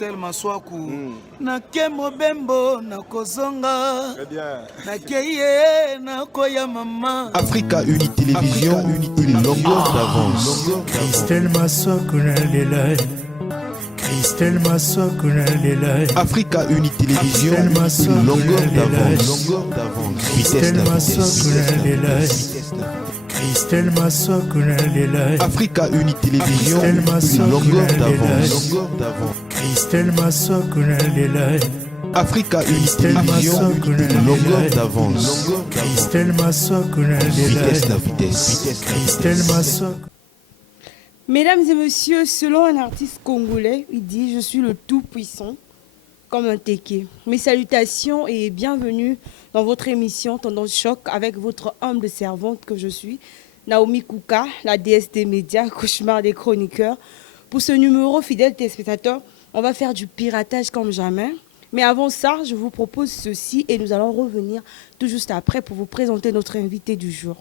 Christelle Maswaku. Nake mobembo nakozonga. Nakeye nakoya mama. Africa Uni Télévision, une longueur d'avance. Christelle Maswaku na lelai. Christelle Maswaku na lelai. Africa Uni Télévision, une longueur d'avance. Christelle Maswaku na lelai. Christelle Maswaku na lelai. Africa Uni Télévision, une longueur d'avance. Christelle Maswaku na lelai. Africa Uni Télévision, une longueur d'avance. Christelle Maswaku na lelai. Vitesse. Christelle Maswaku. Mesdames et messieurs, selon un artiste congolais, il dit « Je suis le tout-puissant, comme un téké ». Mes salutations et bienvenue dans votre émission Tendance Choc avec votre humble servante que je suis, Naomi Kouka, la déesse des médias, cauchemar des chroniqueurs. Pour ce numéro, fidèles téléspectateurs, on va faire du piratage comme jamais. Mais avant ça, je vous propose ceci et nous allons revenir tout juste après pour vous présenter notre invité du jour.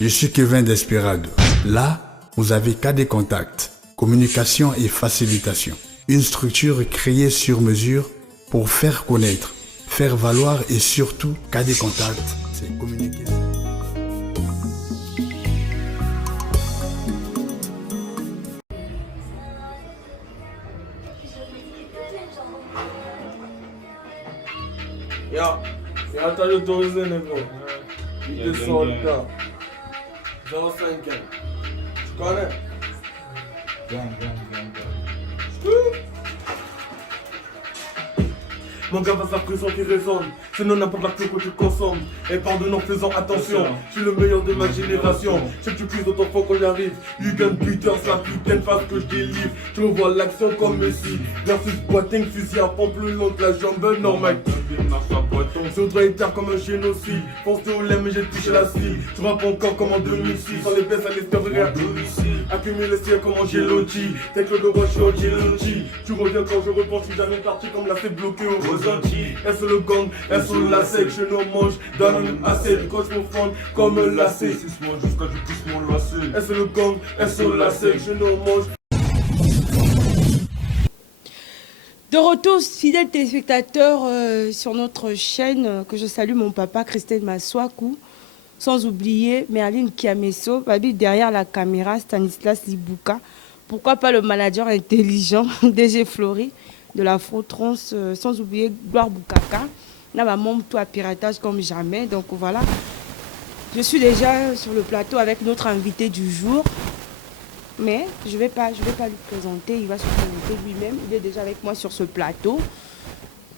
Je suis Kevin Desperado. Là, vous avez KD Contact, communication et facilitation. Une structure créée sur mesure pour faire connaître, faire valoir et surtout KD Contact, c'est communiquer. Y'a t'as autorisé, négro. Il est soldat. 05. Tu connais? Mon gars va sa pression qui résonne. Sinon n'importe la clé que tu consommes. Et pardonne en faisant attention. Je suis le meilleur de ma génération. Je tu plus de ton fond quand j'arrive. Hugo Peter, c'est la putain de face que je délivre. Tu revois l'action comme Messi. Versus Boateng, fusil à pompe plus long que la jambe normale. Ce doigt est terre comme un génocide. Pense au lait mais j'ai touché la scie. Tu rappes encore comme en 2006. Sans les baisses à l'espérer à domicile. Accumuler les ciels comme en Gelotti. T'es que le roi, je suis en Gelotti. Tu reviens quand je repense. Je suis jamais parti comme la fait bloqué au ressenti. Est-ce le gang, est-ce la sec. Je nous mange dans une assiette. Quand je me fonde comme un lacet. Suce-moi jusqu'à je pousse mon lacet. Est-ce le gang, est-ce la sec. Je nous mange. De retour, fidèles téléspectateurs, sur notre chaîne, que je salue mon papa Christelle Maswaku, sans oublier Merline Kiameso, Babi derrière la caméra, Stanislas Libuka, pourquoi pas le manager intelligent DG Flory de l'Afro-Trans, sans oublier Gloire Boukaka, là ma membre tout à piratage comme jamais, donc voilà. Je suis déjà sur le plateau avec notre invité du jour. Mais je vais pas lui présenter, il va se présenter lui-même. Il est déjà avec moi sur ce plateau.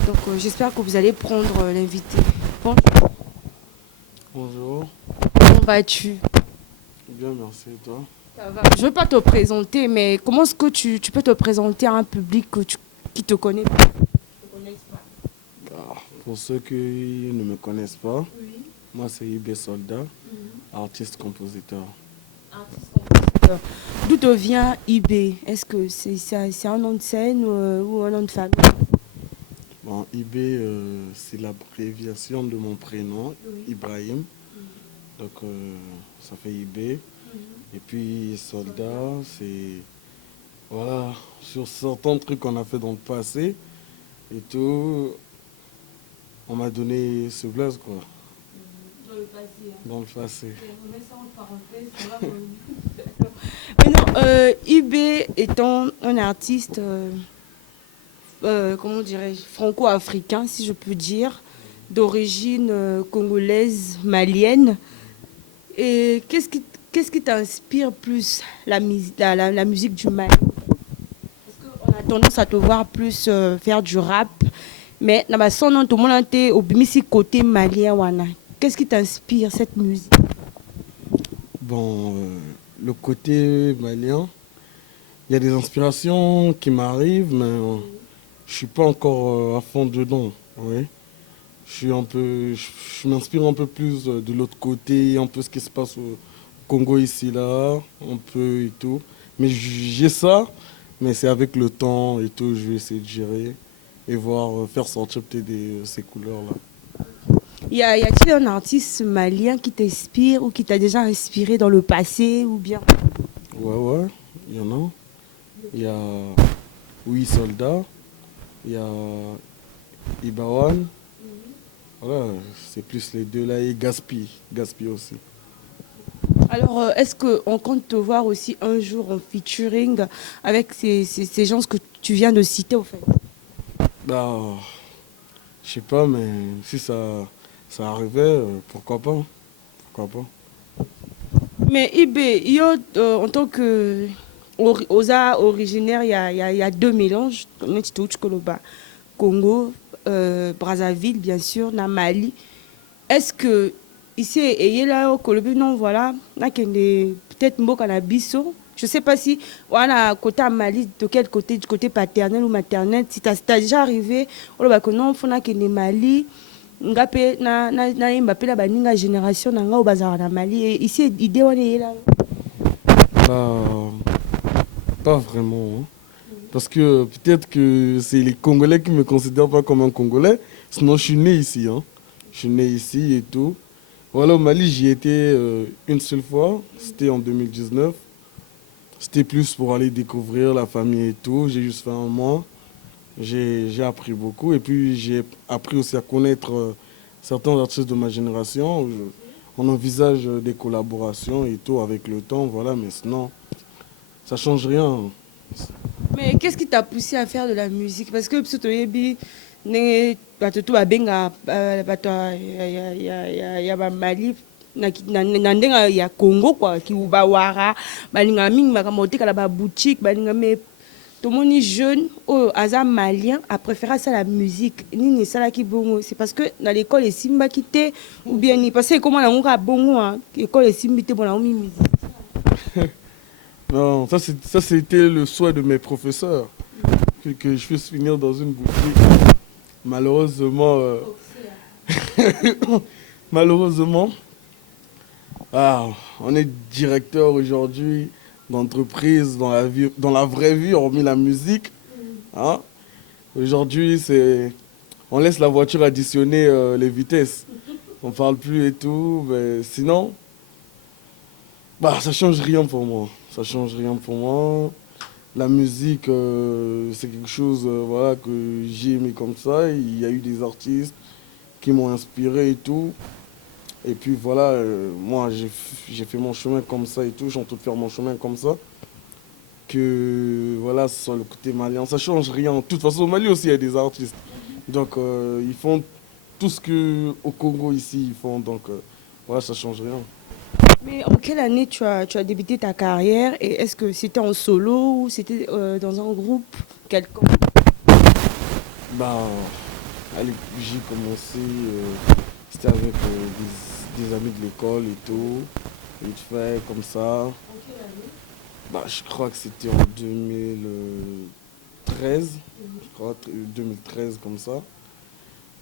Donc j'espère que vous allez prendre l'invité. Bonjour. Bonjour. Comment vas-tu? Bien, merci. Et toi? Ça va. Je ne veux pas te présenter, mais comment est-ce que tu peux te présenter à un public qui te connaît pas? Pour ceux qui ne me connaissent pas, Oui. moi c'est IB Soldat, artiste-compositeur. D'où te vient IB? Est-ce que c'est un nom de scène ou un nom de famille? Bon, IB, c'est l'abréviation de mon prénom, oui. Ibrahim. Donc, ça fait IB. Et puis, Soldat, c'est... Voilà, sur certains trucs qu'on a fait dans le passé et tout, on m'a donné ce blaze, quoi. Dans le passé. Dans le passé. On met ça en parenthèse. Maintenant, IB étant un artiste, comment dirais-je, franco-africain, si je peux dire, d'origine congolaise, malienne. Et qu'est-ce qui t'inspire plus la musique du Mali? Parce qu'on a tendance à te voir plus faire du rap, mais dans ma son, tout le monde était au côté malien. Qu'est-ce qui t'inspire cette musique? Bon, le côté malien, il y a des inspirations qui m'arrivent, mais je suis pas encore à fond dedans. Oui. Je m'inspire un peu plus de l'autre côté, un peu ce qui se passe au Congo ici, là, un peu et tout. Mais j'ai ça, mais c'est avec le temps et tout, je vais essayer de gérer et voir, faire sortir peut-être ces couleurs-là. Y a-t-il un artiste malien qui t'inspire ou qui t'a déjà inspiré dans le passé ou bien? Ouais, il y en a. il y a Oui Soldat, il y a Ibawan. Voilà, c'est plus les deux là et Gaspi aussi. Alors, est-ce qu'on compte te voir aussi un jour en featuring avec ces gens que tu viens de citer au fait? Bah, je sais pas, mais si ça arrivait, pourquoi pas? Pourquoi pas? Mais Ibé, yo, en tant que Osa originaire, il y a deux mélanges. Congo, Brazzaville, bien sûr, na Mali. Est-ce que ici, et là, au Colombie, non, voilà, peut-être Mboka na biso. Je ne sais pas si, voilà, côté Mali, de quel côté, du côté paternel ou maternel, si t'as déjà arrivé, on va que non, faut que Mali, ngape na Mbappé la baninga génération na nga au bazar na Mali. Et ici, idée on est là. Bah, pas vraiment. Hein. Parce que peut-être que c'est les Congolais qui me considèrent pas comme un Congolais. Sinon, je suis né ici. Hein. Je suis né ici et tout. Voilà, au Mali, j'y étais une seule fois. C'était en 2019. C'était plus pour aller découvrir la famille et tout. J'ai juste fait un mois. J'ai appris beaucoup. Et puis, j'ai appris aussi à connaître certains artistes de ma génération. On envisage des collaborations et tout avec le temps. Voilà, mais sinon, ça change rien. Mais qu'est-ce qui t'a poussé à faire de la musique? Parce que Psotoyebi, il y a Mali, il y a Congo, quoi, qui Ubawara, balinga ming, bakamote, la boutique, balinga mais tout le monde est jeune, oh, Azam malien, a préféré ça la musique. Ni ça là qui bon, c'est parce que dans l'école les Simba quitté ou bien ni parce que comment la on a bon, l'école les Simba quitté bon la musique. Non, ça c'était le souhait de mes professeurs, que je puisse finir dans une boutique. Malheureusement, malheureusement, on est directeur aujourd'hui d'entreprise dans la vraie vie, hormis la musique. Hein? Aujourd'hui, on laisse la voiture additionner les vitesses. On parle plus et tout, mais sinon, ça change rien pour moi. Ça change rien pour moi. La musique, c'est quelque chose voilà, que j'ai aimé comme ça. Il y a eu des artistes qui m'ont inspiré et tout. Et puis voilà, moi j'ai fait mon chemin comme ça et tout. J'ai envie de faire mon chemin comme ça. Que voilà, sur le côté malien, ça change rien. De toute façon, au Mali aussi, il y a des artistes. Donc ils font tout ce qu'au Congo ici, ils font. Donc voilà, ça change rien. Mais en quelle année tu as débuté ta carrière et est-ce que c'était en solo ou c'était dans un groupe quelconque? Allez, j'ai commencé, c'était avec des amis de l'école et tout, vite fait comme ça. En quelle année? Je crois que c'était en 2013, je crois 2013 comme ça.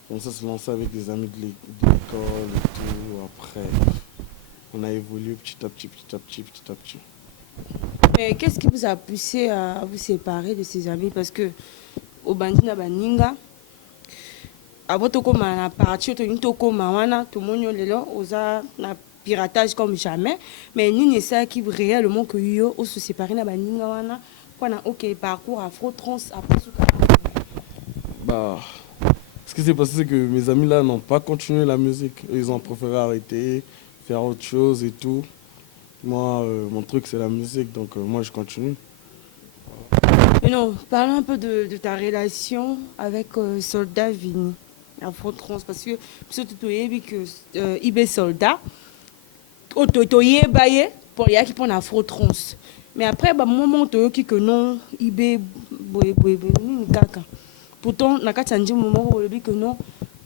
Comme ça, se lançait avec des amis de l'école et tout. Après, on a évolué petit à petit. Mais qu'est-ce qui vous a poussé à vous séparer de ces amis? Parce que au Bandina Baninga, avant de commencer à partir, tout le monde a na piratage comme jamais. Mais nous, c'est ça qui réellement que yo on se séparer na Baninga wana pour na OK parcours afro trans après ce ce qui s'est passé, c'est que mes amis là n'ont pas continué la musique. Ils ont préféré arrêter, faire autre chose et tout. Moi, mon truc, c'est la musique, donc moi, je continue. Mais non, parlons un peu de ta relation avec Soldat Vini, Afro Trans, parce que surtout tu as que Ibé Soldat, Ototoye Baye, pour y qui prend Afro Trans. Mais après, moment tu as que non, Ibé Kaka. Pourtant, dans le moment où que non,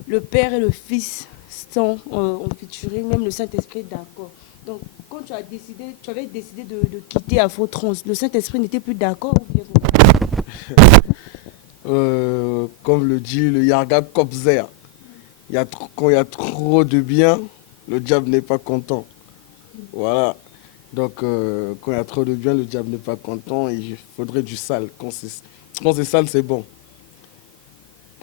le père et le fils sont en featuring, même le Saint-Esprit est d'accord. Donc, quand tu avais décidé de quitter Afro Trans, le Saint-Esprit n'était plus d'accord ou bien comme le dit le Yarga Kopzer, quand il y a trop de bien, le diable n'est pas content. Voilà. Donc, quand il y a trop de bien, le diable n'est pas content et il faudrait du sale. Quand c'est sale, c'est bon.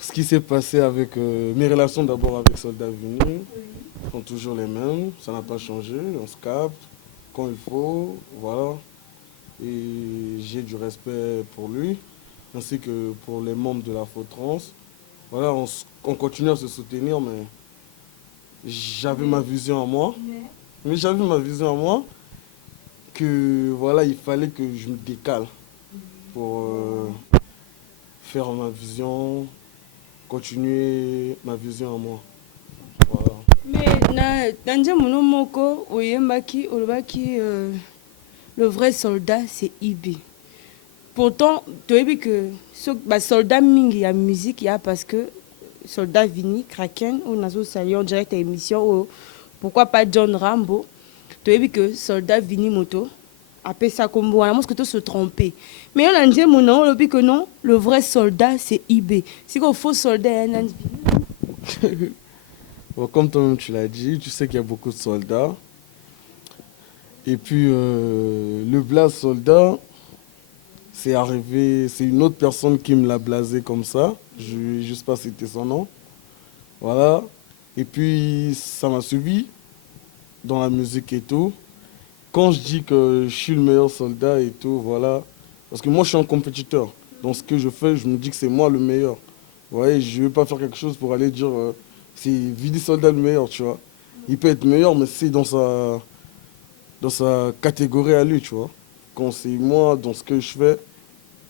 Ce qui s'est passé avec mes relations d'abord avec Soldat Vini sont toujours les mêmes, ça n'a pas changé, on se capte quand il faut, voilà. et j'ai du respect pour lui, ainsi que pour les membres de la Trans. Voilà, on continue à se soutenir, mais j'avais ma vision à moi. Mais j'avais ma vision à moi que voilà, il fallait que je me décale pour faire ma vision, continuer ma vision à moi. Voilà. Mais dans mon moko, le vrai soldat, c'est IB. Pourtant, tu as vu que ce soldat mingi a musique, il y a parce que soldat Vini, Kraken, ou Nazo Salion, direct à émission, ou pourquoi pas John Rambo. Tu as vu que soldat Vini Moto, après ça comme moi, moi, que se tromper. Mais on a dit mon nom, on a dit que non, le vrai soldat, c'est IB. C'est qu'un faux soldat, il y a un Bon, comme toi-même tu l'as dit, tu sais qu'il y a beaucoup de soldats. Et puis, le blaze soldat, c'est arrivé, c'est une autre personne qui me l'a blasé comme ça. Je ne vais juste pas citer son nom. Voilà. Et puis, ça m'a suivi dans la musique et tout. Quand je dis que je suis le meilleur soldat et tout, voilà. Parce que moi, je suis un compétiteur. Dans ce que je fais, je me dis que c'est moi le meilleur. Vous voyez, je ne vais pas faire quelque chose pour aller dire c'est Vidi Soldat le meilleur, tu vois. Il peut être meilleur, mais c'est dans sa catégorie à lui, tu vois. Quand c'est moi, dans ce que je fais,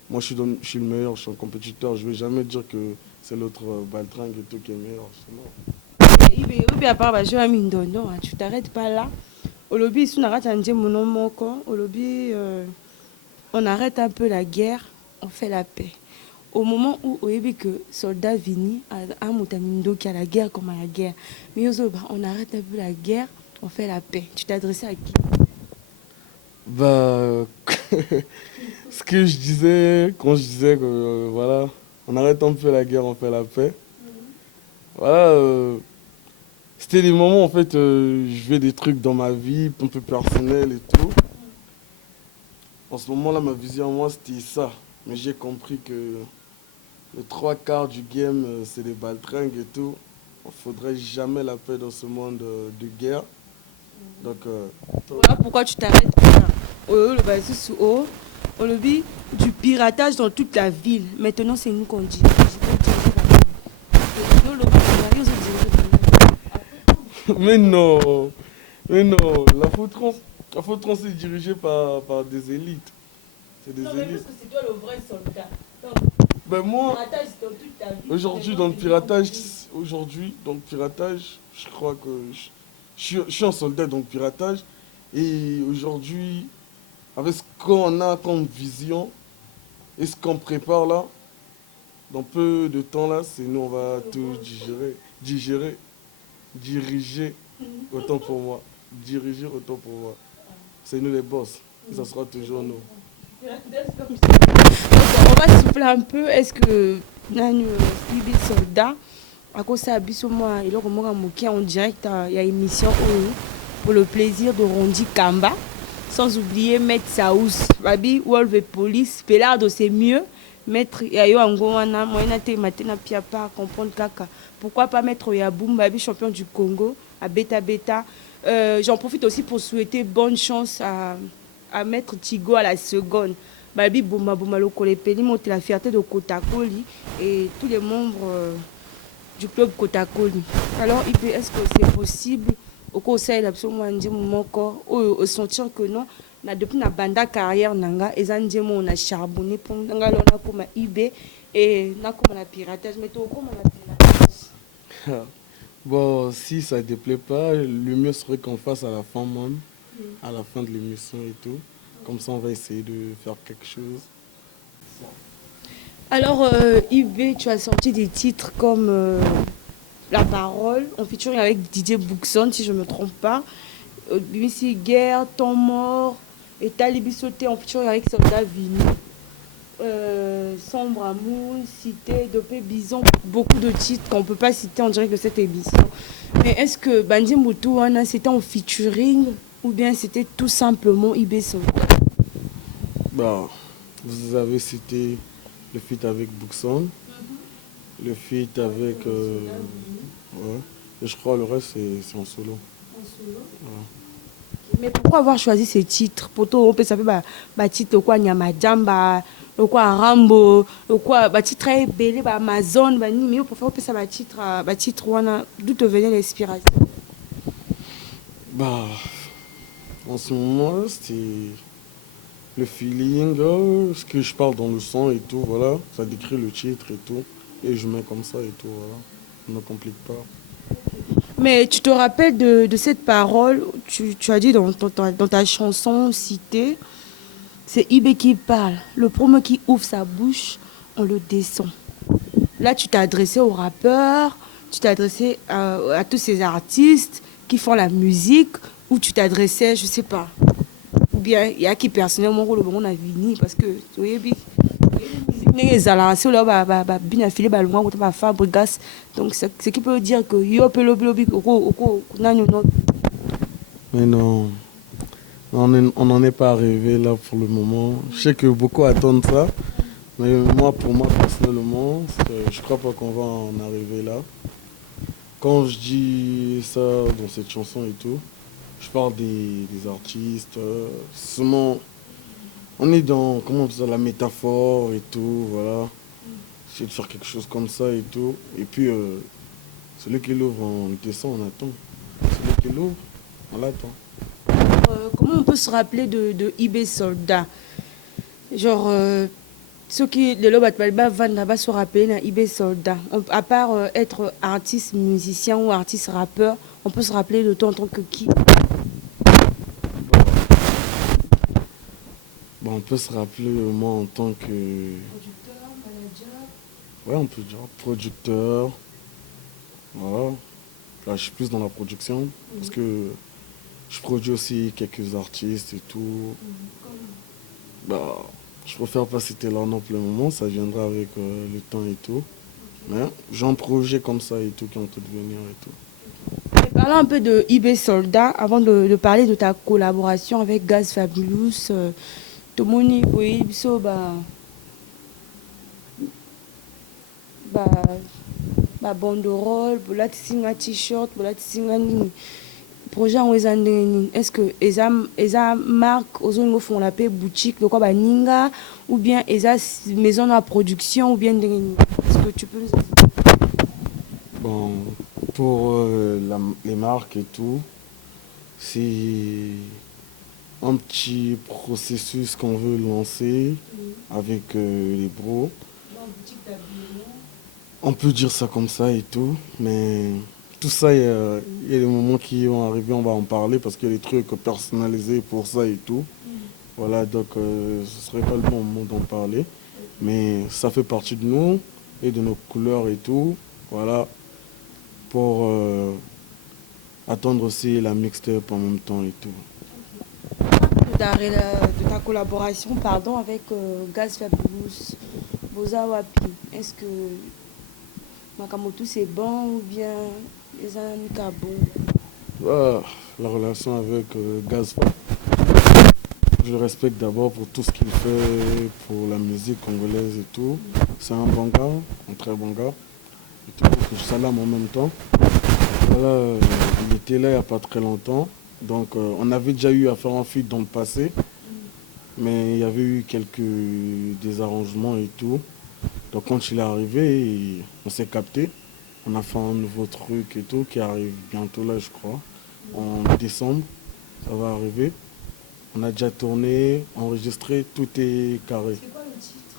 moi, je suis le meilleur, je suis un compétiteur. Je ne vais jamais dire que c'est l'autre Baltringue et tout qui est meilleur. Il à part jouer à Mindondo, tu t'arrêtes pas là. Au lobby, on arrête un peu la guerre, on fait la paix. Au moment où que soldat Vini a Moutamindo qui a la guerre comme à la guerre, mais on arrête un peu la guerre, on fait la paix. Tu t'adressais à qui? Bah, ce que je disais quand je disais que voilà, on arrête un peu la guerre, on fait la paix. Voilà, c'était des moments en fait, je fais des trucs dans ma vie, un peu personnels et tout. En ce moment-là, ma vision à moi, c'était ça. Mais j'ai compris que les 3/4 du game, c'est des baltringues et tout. Il ne faudrait jamais la paix dans ce monde de guerre. Donc, voilà pourquoi tu t'arrêtes là. Au lobby du piratage dans toute la ville. Maintenant, c'est nous qu'on dit. Mais non, la Trans est dirigée par des élites. C'est des élites. Mais parce que c'est toi le vrai soldat. Donc, ben moi, aujourd'hui dans le piratage, je crois que je suis un soldat dans le piratage. Et aujourd'hui, avec ce qu'on a comme vision et ce qu'on prépare là, dans peu de temps là, c'est nous on va tout diriger autant pour moi. Diriger autant pour moi. C'est nous les boss. Et ça sera toujours nous. On va souffler un peu. Est-ce que Nani Ibi soldat à cause de Abisso moi il a en direct il y a émission pour le plaisir de Rondi Kamba, sans oublier Maître Saous, Babi Wolve Police, Pelardo c'est mieux. Maître Yayo Angoana, Moyena Te Matena Piapa, comprendre Kaka. Pourquoi pas Maître Yaboum, Babi champion du Congo, à Beta Beta. J'en profite aussi pour souhaiter bonne chance à Maître Tigo à la seconde. Babi Bouma Bouma Lokole Peli, monter la fierté de Kotakoli et tous les membres du club Kotakoli. Alors, est-ce que c'est possible au conseil absolument dit mon corps au sentir que non depuis na banda carrière nanga ezandimo on a charbonné pour nanga lona comme IB et na comme la piratage mais to comme la piratage. Bon, si ça ne déplaît pas, le mieux serait qu'on fasse à la fin même, à la fin de l'émission et tout. Comme ça, on va essayer de faire quelque chose. Alors, IB, tu as sorti des titres comme La Parole, en featuring avec Didier Boukson, si je ne me trompe pas. BBC Guerre, Temps Mort, et Talibi Sauté, en featuring avec Soldat Vini. Sombre Amour, Cité, Dopé Bison, beaucoup de titres qu'on ne peut pas citer en direct de cette émission. Mais est-ce que Bandi Moutouana, c'était en featuring ou bien c'était tout simplement IB Soldat? Bah, vous avez cité le feat avec Boukson, le feat avec... ouais. Et je crois le reste c'est en solo. En solo. Ouais. Mais pourquoi avoir choisi ces titres? Pourtant, on peut savoir titre quoi Nyamadjamba, quoi Rambo, quoi titre belé Amazon, mais pourquoi on peut savoir titre d'où te venait l'inspiration? Bah, en ce moment, c'est le feeling, ce que je parle dans le son et tout, voilà. Ça décrit le titre et tout. Et je mets comme ça et tout, voilà. On ne complique pas. Mais tu te rappelles de cette parole, tu as dit dans ta chanson citée, c'est Ibé qui parle. Le premier qui ouvre sa bouche, on le descend. Là, tu t'es adressé aux rappeurs, tu t'es adressé à tous ces artistes qui font la musique, ou tu t'adressais, je sais pas. Ou bien, il y a qui personnellement, on a vini, parce que, tu vois, donc ce qui peut dire que mais non, on n'en est pas arrivé là pour le moment. Je sais que beaucoup attendent ça, mais pour moi personnellement, je crois pas qu'on va en arriver là. Quand je dis ça dans cette chanson et tout, je parle des artistes, seulement on est dans, comment on dit ça, la métaphore et tout, voilà. Essayer de faire quelque chose comme ça et tout. Et puis, celui qui l'ouvre, on descend, on attend. Celui qui l'ouvre, on l'attend. Comment on peut se rappeler de IB Soldat? Genre, ceux qui, les lobes vont se rappeler de IB Soldat. À part être artiste, musicien ou artiste rappeur, on peut se rappeler de toi en tant que qui? Bon, on peut se rappeler moi en tant que... Producteur, manager? Ouais, on peut dire producteur. Voilà. Là, je suis plus dans la production parce que je produis aussi quelques artistes et tout. Bah, je préfère pas citer leur nom pour le moment, ça viendra avec le temps et tout. Mais j'ai un projet comme ça et tout qui ont tout venir et tout. Parlons un peu de IB Soldat avant de parler de ta collaboration avec Gaz Fabulous. Tomoni, oui, so banderole, bola tisinga t-shirt, bola tisinga nini. Projet en wezandeni. Est-ce que eza marque aux font la paix boutique de quoi baninga ou bien eza maison de production ou bien est-ce que tu peux nous dire? Bon, pour les marques et tout, c'est un petit processus qu'on veut lancer avec les bros. On peut dire ça comme ça et tout, mais tout ça, il y a des moments qui vont arriver, on va en parler parce qu'il y a des trucs personnalisés pour ça et tout. Voilà, donc ce serait pas le bon moment d'en parler, mais ça fait partie de nous et de nos couleurs et tout. Voilà, pour attendre aussi la mixtape en même temps et tout. De ta collaboration avec Gaz Fabulous, Boza Wapi, est-ce que Makamoto c'est bon ou bien les amis bon? La relation avec Gaz, je le respecte d'abord pour tout ce qu'il fait pour la musique congolaise et tout. C'est un bon gars, un très bon gars. Et tout, je salame en même temps. Voilà, il était là il n'y a pas très longtemps. Donc on avait déjà eu à faire un feat dans le passé, mais il y avait eu quelques désarrangements et tout. Donc quand il est arrivé, on s'est capté. On a fait un nouveau truc et tout qui arrive bientôt là, je crois. En décembre, ça va arriver. On a déjà tourné, enregistré, tout est carré. C'est quoi le titre?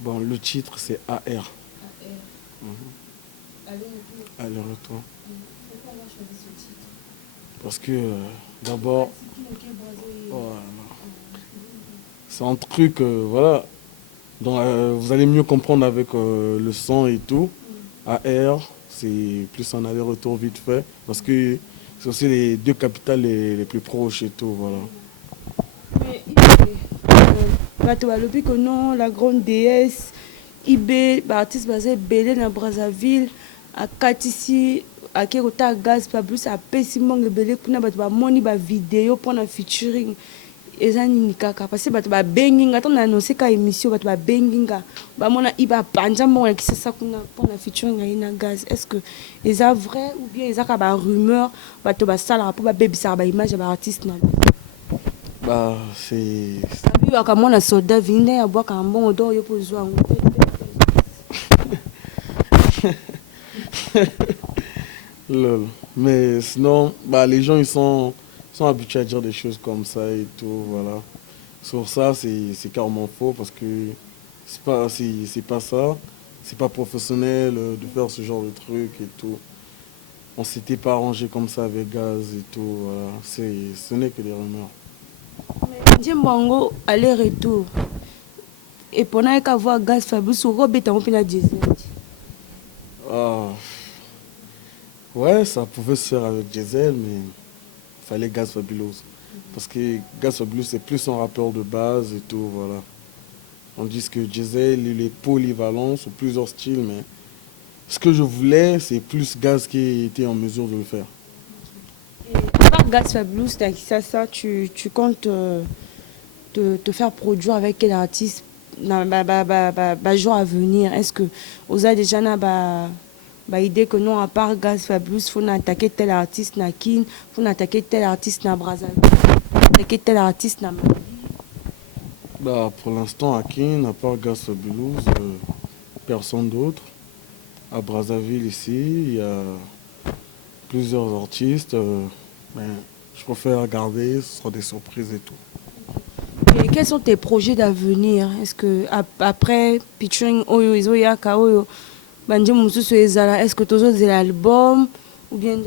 Bon, le titre c'est AR. AR. Aller-retour. Pourquoi avoir choisi ce titre? Parce que d'abord, c'est un truc, voilà, dont vous allez mieux comprendre avec le son et tout. AR, c'est plus un aller-retour vite fait, parce que c'est aussi les deux capitales les plus proches et tout, voilà. Mais que non, la grande déesse, IB, artiste basé Belé dans Brazzaville, à Katisi, à Kérota Gaz Fabulous, à Pessimong Belé, pour la vidéo, pour la featuring. eza nini kaka parce que bato babengi nga ntango na annonce ka émission bato babengi nga bamona iba bapanja mbongo na kisasa kuna mpona featuring ngai na Gaz. Est ce que eza vrai ou bien ezaka barumeur bato basalaka mpo babebisaka baimage ya baartiste na Bah, c'est... abibaka mwana soldat vini nde abwaka mbongo do oyo mpo ozwa yango Lol. Mais sinon, bah, les gens ils sont habitués à dire des choses comme ça et tout, voilà. Sur ça, c'est carrément faux parce que c'est pas ça. C'est pas professionnel de faire ce genre de truc et tout. On s'était pas arrangé comme ça avec Gaz et tout, voilà. Ce n'est que des rumeurs. njembo yango aller-retour et mpona eka voir Gaz Fabrice okobetango mpe na Diesel. Ah. Ouais, ça pouvait se faire avec Diesel, mais il fallait Gaz Fabulous. Parce que Gaz Fabulous, c'est plus un rappeur de base et tout, voilà. Tandis que Diesel, il est polyvalent sur plusieurs styles, mais ce que je voulais, c'est plus Gaz qui était en mesure de le faire. Et à part Gaz Fabrice, ça, tu comptes te faire produire avec quel artiste jour à venir? Est-ce que vous avez déjà idée que non, à part Gaz Fabrice, il faut attaquer tel artiste na Kin, il faut attaquer tel artiste na Brazzaville, attaquer tel artiste na Mali? Bah, pour l'instant, à Kin, à part Gaz Fabrice, personne d'autre. À Brazzaville, ici, il y a plusieurs artistes. Mais je préfère garder, ce sera des surprises et tout. Et quels sont tes projets d'avenir? Est-ce que après featuring Oyo Izoyaka Oyo Banje Moussousou Ezala, est-ce que tu as l'album ou bien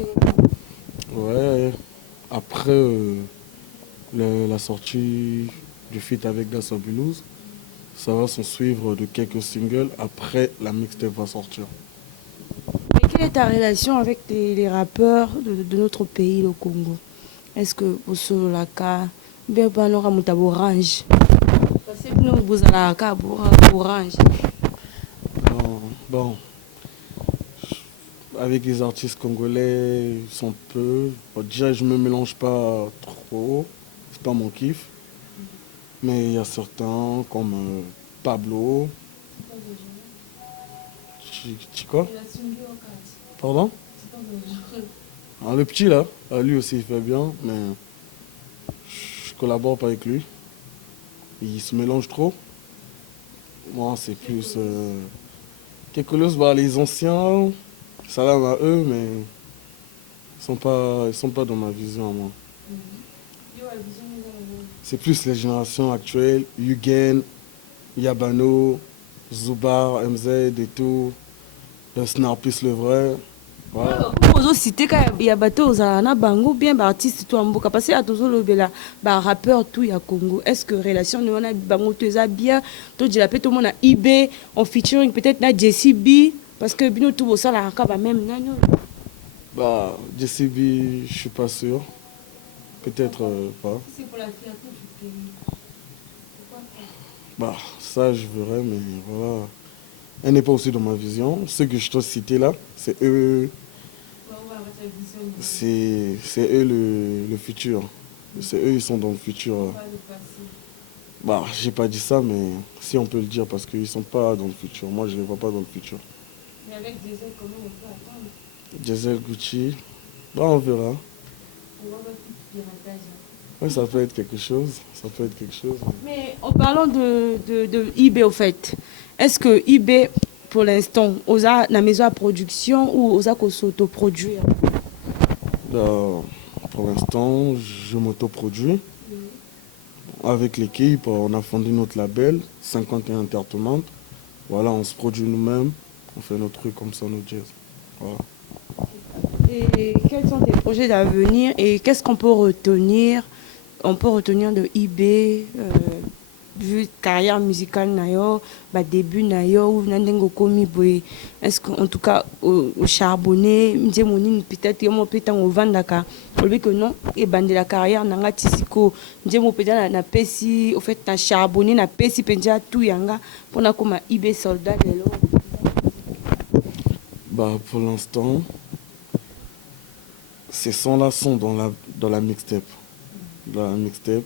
Ouais, après la sortie du feat avec Gaz Fabrice, ça va s'en suivre de quelques singles. Après, la mixtape va sortir. Et quelle est ta relation avec les rappeurs de notre pays, le Congo? Est-ce que vous solo la cas bien pas nous ramouta orange? Parce que nous vous allez la cas orange. Bon, avec les artistes congolais, ils sont peu. Bon, déjà, je me mélange pas trop. C'est pas mon kiff. Mais il y a certains comme Pablo. Quoi? Pardon? Ah, le petit là, lui aussi il fait bien, mais je collabore pas avec lui. Il se mélange trop. Moi c'est plus quelque chose, bah, les anciens, salam à eux, mais ils sont pas dans ma vision à moi. C'est plus les générations actuelles, Yugen, Yabano, Zubar, MZ et tout, Snarpis le vrai. Voilà. Vous citez qu'il y a bateau aux Arana Bango, bien artiste tout en bouca. Parce qu'il y a toujours le rappeur tout il y a Congo. Est-ce que relation nous on a Bango tout ça bien? Tout le monde tout le monde a IB, en featuring peut-être na JCB parce que nous tout ça la rakaba même nano. Bah JCB, je suis pas sûr. Peut-être pas. C'est pour la fierté du pays. Bah ça je verrai, mais voilà. Elle n'est pas aussi dans ma vision. Ceux que je t'ai cités là, c'est eux. C'est eux le futur. C'est eux, ils sont dans le futur. Bah, j'ai pas dit ça, mais si on peut le dire, parce qu'ils sont pas dans le futur. Moi, je les vois pas dans le futur. Mais avec Diesel, comment on peut attendre? Diesel, Gucci, bah, on verra. On va voir tout piratage. Oui, ça peut être quelque chose. Ça peut être quelque chose. Mais en parlant de IB, au fait, est-ce que IB, pour l'instant, on a la maison à production ou on a qu'on s'autoproduire? Pour l'instant, je m'autoproduis. Avec l'équipe, on a fondé notre label, 51 Entertainment. Voilà, on se produit nous-mêmes, on fait nos trucs comme ça, nos jazz. Voilà. Et quels sont tes projets d'avenir et qu'est-ce qu'on peut retenir? On peut retenir de IB, vu carrière musicale nayo, début nayo ou nandengo komi boy. Est-ce qu'en tout cas au charbonné, m'demoni peut-être que moi peut-être au vandaka, on dit que non et bande la carrière nanga tisiko, m'demo peut-être na pesi, au fait na charbonné na pesi penja tout yanga pour na comme IB soldat de l'eau. Bah pour l'instant, ces sons-là sont dans la mixtape. Dans la mixtape.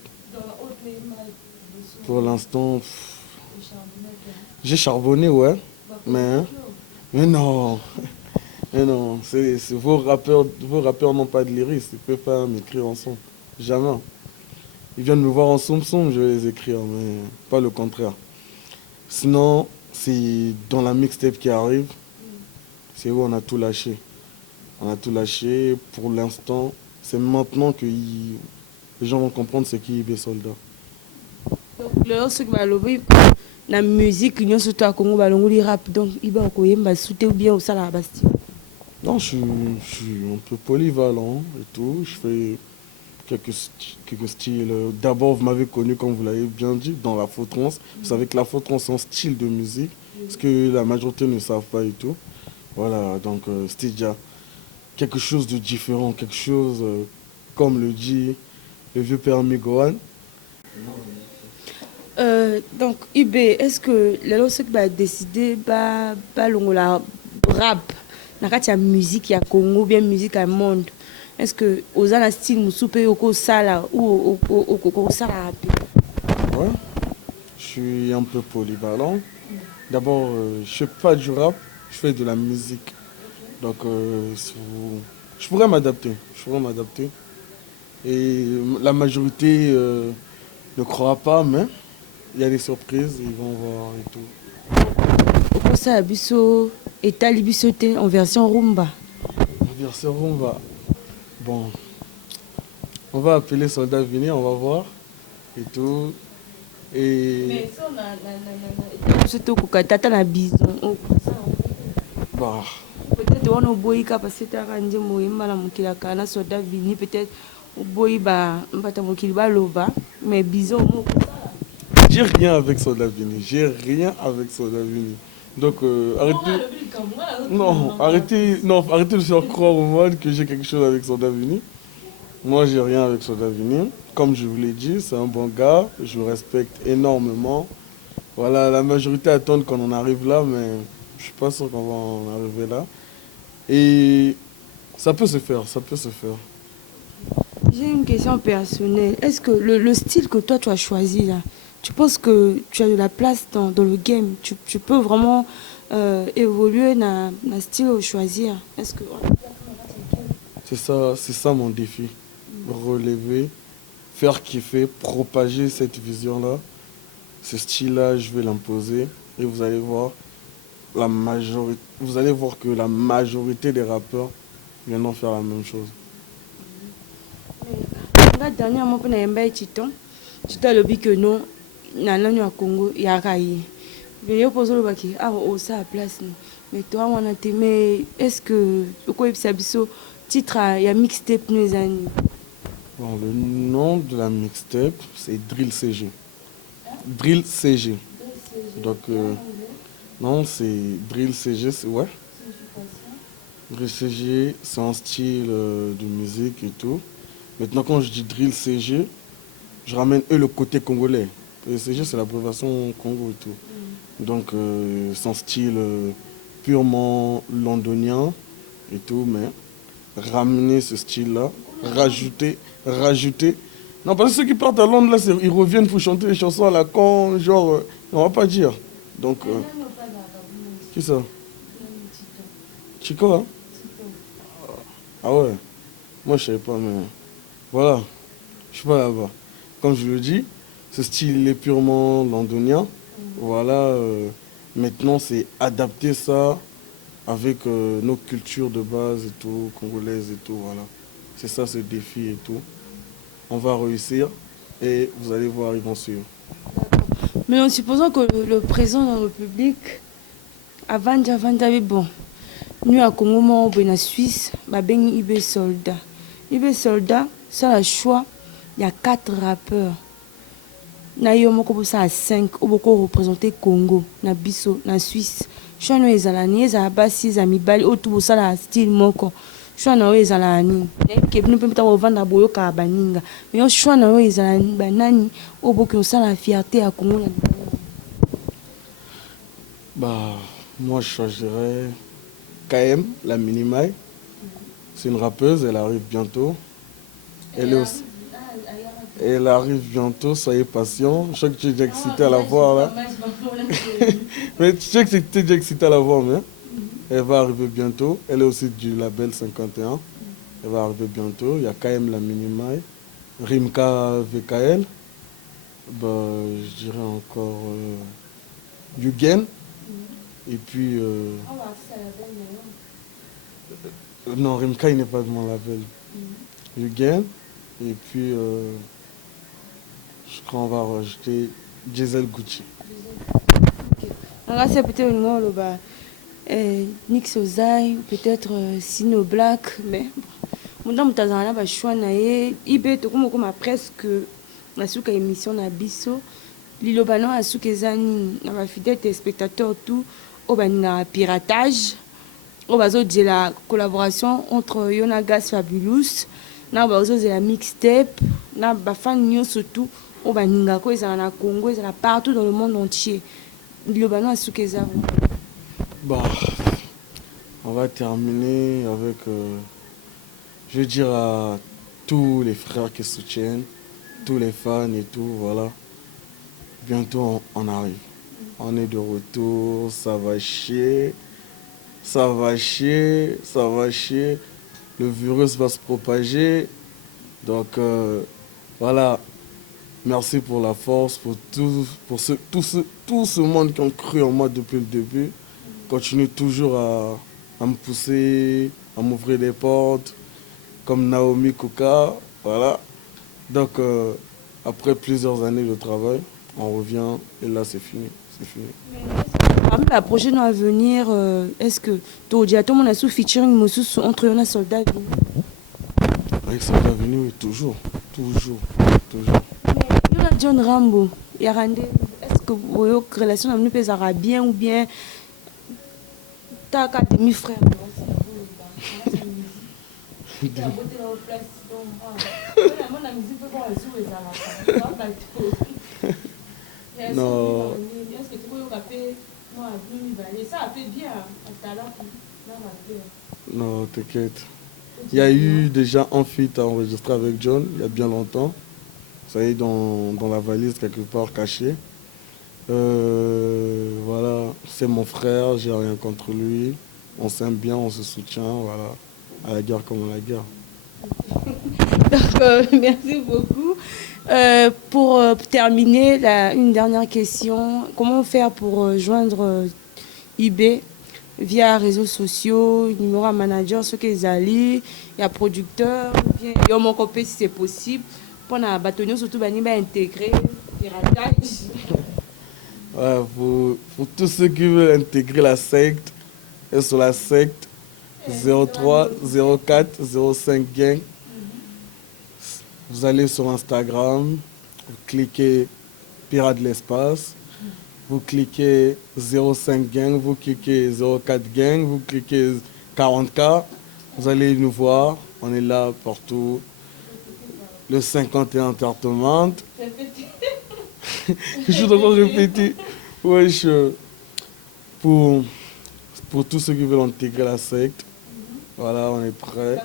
Pour l'instant, j'ai charbonné, ouais. Mais non. Mais non, vos rappeurs n'ont pas de lyrisme, ils ne peuvent pas m'écrire ensemble. Jamais. Ils viennent me voir en somme, je vais les écrire, mais pas le contraire. Sinon, c'est dans la mixtape qui arrive, c'est où on a tout lâché. On a tout lâché. Pour l'instant, c'est maintenant que les gens vont comprendre ce qui est IB Soldat. Donc, le ce que je la musique, nous surtout à Congo, le rap, donc il va soutenir ou bien au salaire à Bastille. Non, je suis un peu polyvalent et tout. Je fais quelques styles. D'abord, vous m'avez connu, comme vous l'avez bien dit, dans l'afro-trance. Vous savez que l'afro-trance, c'est un style de musique, ce que la majorité ne savent pas et tout. Voilà, donc c'était déjà quelque chose de différent, quelque chose, comme le dit le vieux père Migoan. Donc, IB, est-ce que les gens qui ont décidé de rap, la musique à Congo, bien musique à monde, est-ce que aux un style musupe au sala ou au sala rap? Ouais, je suis un peu polyvalent. D'abord, je fais pas du rap, je fais de la musique. Donc, je pourrais m'adapter. Et la majorité ne croit pas, mais il y a des surprises, ils vont voir et tout. Au ça, Bisso et Talibisso en version rumba. En version rumba. Bon, on va appeler Soldat venir, on va voir et tout. Et. Mais ça, on a tata na bison. Bah. Peut-être on a boy parce que t'as rendu moi la mukila kana Soldat venir peut-être au boy ba mbata mukila loba mais bison. J'ai rien avec Soldat venir, Donc arrêtez. Non, arrêtez de faire croire au monde que j'ai quelque chose avec Soldat venir. Moi, j'ai rien avec Soldat venir. Comme je vous l'ai dit, c'est un bon gars, je le respecte énormément. Voilà, la majorité attend qu'on en arrive là, mais je suis pas sûr qu'on va en arriver là. Et ça peut se faire. J'ai une question personnelle. Est-ce que le style que toi tu as choisi là, tu penses que tu as de la place dans le game? Tu peux vraiment évoluer dans le style au choisir? Est-ce que... C'est ça mon défi. Relever, faire kiffer, propager cette vision-là. Ce style-là, je vais l'imposer. Et vous allez voir que la majorité des rappeurs viendront faire la même chose. Dernièrement, on a un Titon. Tu as le but que non, dans le Congo, il y a Raï. Je pose le baki, ça à place. Mais toi, on a mais est-ce que le titre, il y a mixtape nous amis? Bon, le nom de la mixtape, c'est Drill CG. Drill CG. Donc, non, c'est Drill CG, ouais. Drill CG, c'est un style de musique et tout. Maintenant, quand je dis Drill CG, je ramène le côté congolais. Le CG, c'est l'abréviation Congo et tout. Donc, c'est un style purement londonien et tout, mais ramener ce style-là, rajouter. Non, parce que ceux qui partent à Londres, là, ils reviennent pour chanter des chansons à la con, genre, on va pas dire. Donc, qui ça? Chico, hein? Ah ouais, moi je savais pas, mais voilà, je suis pas là-bas. Comme je le dis, ce style est purement londonien. Voilà, maintenant c'est adapter ça avec nos cultures de base et tout, congolaises et tout, voilà. C'est ça ce défi et tout. On va réussir et vous allez voir, ils vont suivre. Mais en supposant que le président de la République, avant bon, nous à Congo, on est en Suisse, on a IB Soldat. IB Soldat, ça le choix, il y a 4 rappeurs. Il y a 5 qui représentent Congo, na Bisso, na Suisse. Je suis en Bassi, les amis, autour de ça, style moko. Je suis en Zalani. Je ne peux pas vendre boyo kabaninga. Mais je suis en Zalani, banani, au bout de ça, la fierté à Congo. Bah, moi je choisirais KM, la Minimai. C'est une rappeuse, elle arrive bientôt. Elle Elle arrive bientôt, soyez patient. Je sais que tu es déjà excité à la voir là. Mais je sais que tu es déjà excité à la voir, mais elle va arriver bientôt. Elle est aussi du label 51. Elle va arriver bientôt. Il y a KM la Minimai, Rimka VKL. Bah, je dirais encore Yugen. Et puis. Non, Rimka, il n'est pas de mon label. Yugen. Et puis, je crois qu'on va rajouter Giselle Gucci. Alors, c'est peut-être une mot, Nix Ozai, peut-être Sino Black, mais. Mon dame, tu as un choix, il peut comme presque. Na suka émission na biso lilobano asuka ezani na ba fidèles téléspectateurs tout au bana piratage au bazo de la collaboration entre Yonagas Fabulous na bazo de la mixtape na ba fan nyo surtout au baninga ko ezana na Congo ezana partout dans le monde entier lilobano asuka ezani. Bah, on va terminer avec je veux dire à tous les frères qui soutiennent, tous les fans et tout, voilà. Bientôt on arrive. On est de retour, ça va chier. Ça va chier, ça va chier. Le virus va se propager. Donc voilà. Merci pour la force, pour tout ce monde qui ont cru en moi depuis le début. Continue toujours à me pousser, à m'ouvrir des portes. Comme Naomi Kuka, voilà. Donc, après plusieurs années de travail, on revient et là, c'est fini. C'est fini. Parmi la prochaine à venir, est-ce que tu as tout le monde a sous featuring entre Yona Soldat Vini? Avec Soldat Vini, oui, toujours. Mais John Rambo, est-ce que vos relations avec nous peuvent bien ou bien tu as un demi-frère? Non. Non, t'inquiète. Il y a eu déjà un feat à enregistrer avec John il y a bien longtemps. Ça y est dans la valise quelque part caché. Voilà, c'est mon frère, j'ai rien contre lui. On s'aime bien, on se soutient, voilà. À la guerre comme à la guerre. Donc, merci beaucoup. Pour terminer, une dernière question. Comment faire pour joindre IB via réseaux sociaux, numéro à manager, ceux qui allaient, il y a producteur, il y a mon copé si c'est possible. Pour la bâtonnière, surtout, il va intégrer piratage. Ouais, pour tous ceux qui veulent intégrer la secte, et sur la secte, 03 04 05 gang. Vous allez sur Instagram, vous cliquez Pirate de l'espace, vous cliquez 05 gang, vous cliquez 04 gang, vous cliquez 40K, vous allez nous voir, on est là partout. Le 51 Entertainment. Je dois encore répéter. Wesh, pour tous ceux qui veulent intégrer la secte, voilà, on est prêts.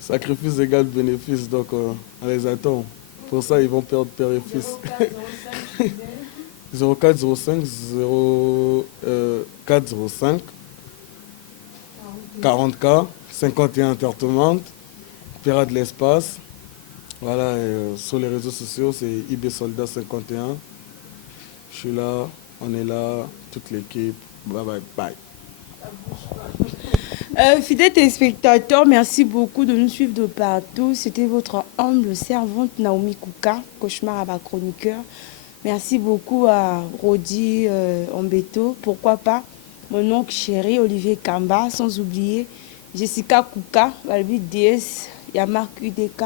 Sacrifice égale bénéfice, donc on les attend. Pour ça, ils vont perdre père et fils. 04 05 04 05 40K 51 Entertainment, Pirate de l'espace. Voilà, et, sur les réseaux sociaux, c'est IB Soldat 51. Je suis là, on est là, toute l'équipe. Bye bye bye. Fidèles téléspectateurs, merci beaucoup de nous suivre de partout. C'était votre humble servante Naomi Kuka, cauchemar à ma chroniqueur. Merci beaucoup à Rodi Ombeto, pourquoi pas mon oncle chéri Olivier Kamba, sans oublier Jessica Kuka, Valvi DS, Yamark UDK.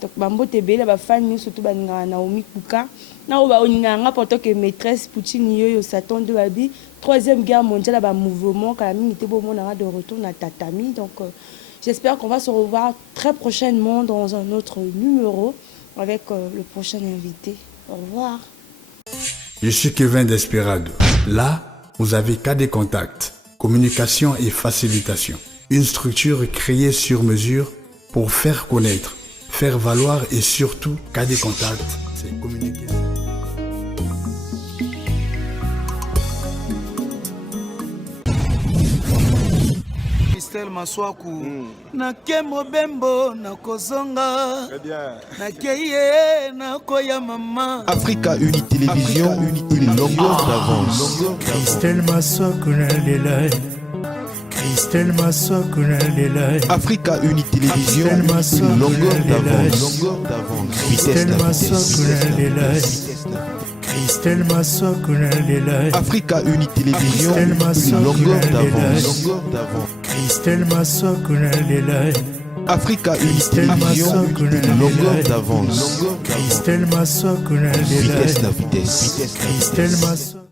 Donc, Bambo Tebele, ba fan surtout Naomi Kuka. Na oba oninganga pour tant que maîtresse Poutine yo Satan de Babi. Troisième guerre mondiale, ba mouvement Kalami était beau monde de retour à Tatami. Donc, j'espère qu'on va se revoir très prochainement dans un autre numéro avec le prochain invité. Au revoir. Je suis Kevin Desperado. Là, vous avez qu'à des contacts, communication et facilitation. Une structure créée sur mesure pour faire connaître, faire valoir et surtout, cas des contacts, c'est communiquer. Christelle Maswaku nake mobembo nakozonga nakeye nakoya mama Africa Uni Télévision, une longueur d'avance. Christelle Maswaku nalela, Christelle Maswaku nalela, Africa Uni Télévision, une longueur d'avance. Christelle Maswaku nalela, Christelle Maswaku nalela, Africa Uni Télévision, Christelle une Maswaku longueur nalela, d'avance. Christelle Maswaku nalela, Africa Uni Christelle Télévision, Maswaku une longueur nalela, d'avance. Christelle Maswaku nalela, Vitesse la vitesse. Christelle Maswaku